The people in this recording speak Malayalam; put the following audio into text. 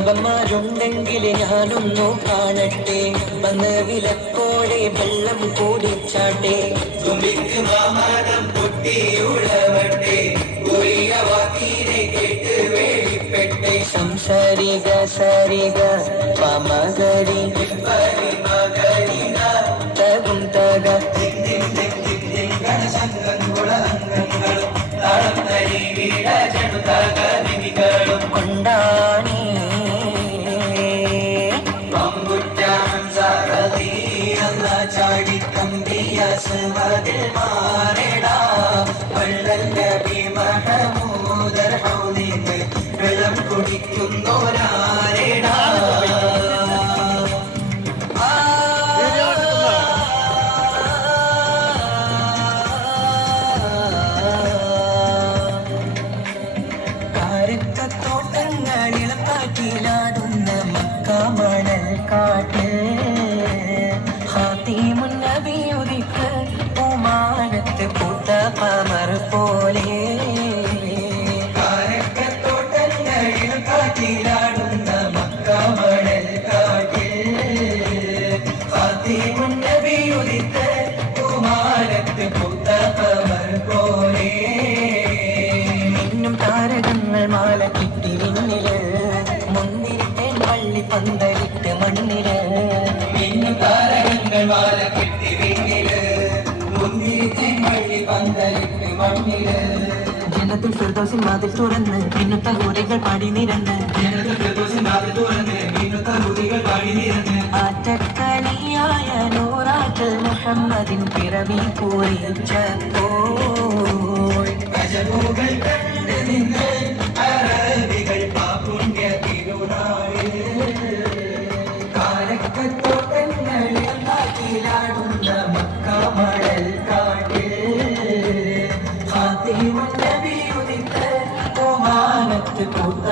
പാമ്പന്മാരുണ്ടെങ്കിൽ ഞാനൊന്നു കാണട്ടെ, വന്ന് വിലക്കോടെ വെള്ളം കൂടിച്ചാട്ടെ. തുമ്പിക്ക് മാമാനം പൊട്ടിയുളവട്ടെ, ഉറിയ വാക്കീനെ കേട്ട് വേളിപ്പെട്ടെ. സംസരിക സരിക പമകരി മകരി തകും തക കൊണ്ടാണി ചാടി കമ്പിയസ്മതിൽ മാറിടാ വള്ളൽ നബി മഹമൂദർ ഹൗദിന് വെള്ളം കുടിക്കുന്നോരാരിടാ. തോട്ടങ്ങളിൽ കാറ്റിലാടുന്ന മക്കാമണൽ കാട്ട് ഹാത്തിമുൻ നബി ഉദിക്ക് ഉമാനത്ത് പൂത്ത കമർ പോലെ. തോട്ടങ്ങളിൽ കാറ്റിലാടുന്ന മക്കാമണൽ കാട്ടിൽ ഹാത്തിമുൻ നബി ഉദിക്ക് ഉമാനത്ത് പൂത്ത കമർ പോലെ. താരകങ്ങൾ മാല കിട്ടി വിണ്ണില്, മുന്തിരിട്ടേൻ പള്ളി പന്തലിട്ട് മണ്ണില്. മിന്നും താരകങ്ങൾ മാല കിട്ടി വിണ്ണില്, മുന്തിരിട്ടേൻ പള്ളി പന്തലിട്ട് മണ്ണില്. ജനത്തിൽ ഫിർദൗസിൻ വാതിൽ തുറന്ന് മിന്നുത്ത ഹൂറികൾ പാടി നിരന്ന്, ജനത്തിൽ ഫിർദൗസിൻ വാതിൽ തുറന്ന് മിന്നുത്ത ഹൂറികൾ പാടി നിരന്ന്. ആറ്റക്കണിയായ നൂറാറ്റൽ മുഹമ്മദിൻ പിറവി പൂരിച്ചപ്പോൾ അജബുകൾ കണ്ട് നിന്ന് അറബികൾ പാപുണ്യ തിരുനാളിൽ. കാരക്കത്തോട്ടങ്ങളിൽ കാറ്റിലാടുന്ന മക്കാമണൽ കാട്ടിൽ ഹാത്തിമുൻ നബി ഉദിത്ത് ഒമാനത്ത് പൂത്ത